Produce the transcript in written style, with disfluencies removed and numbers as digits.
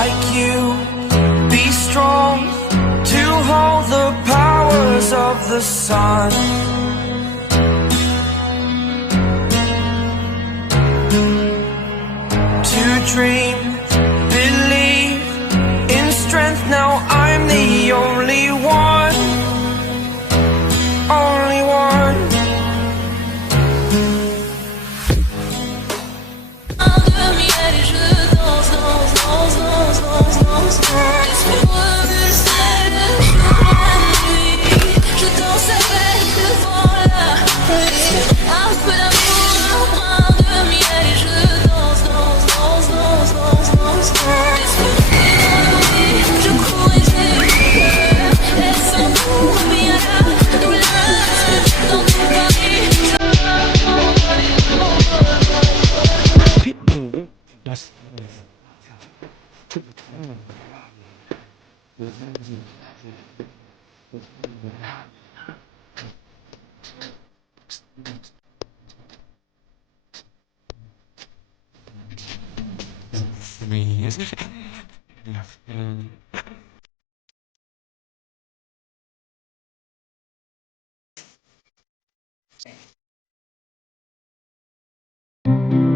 like you, be strong to hold the powers of the sun. To dream, believe in strength. Now I'm the only one, only one.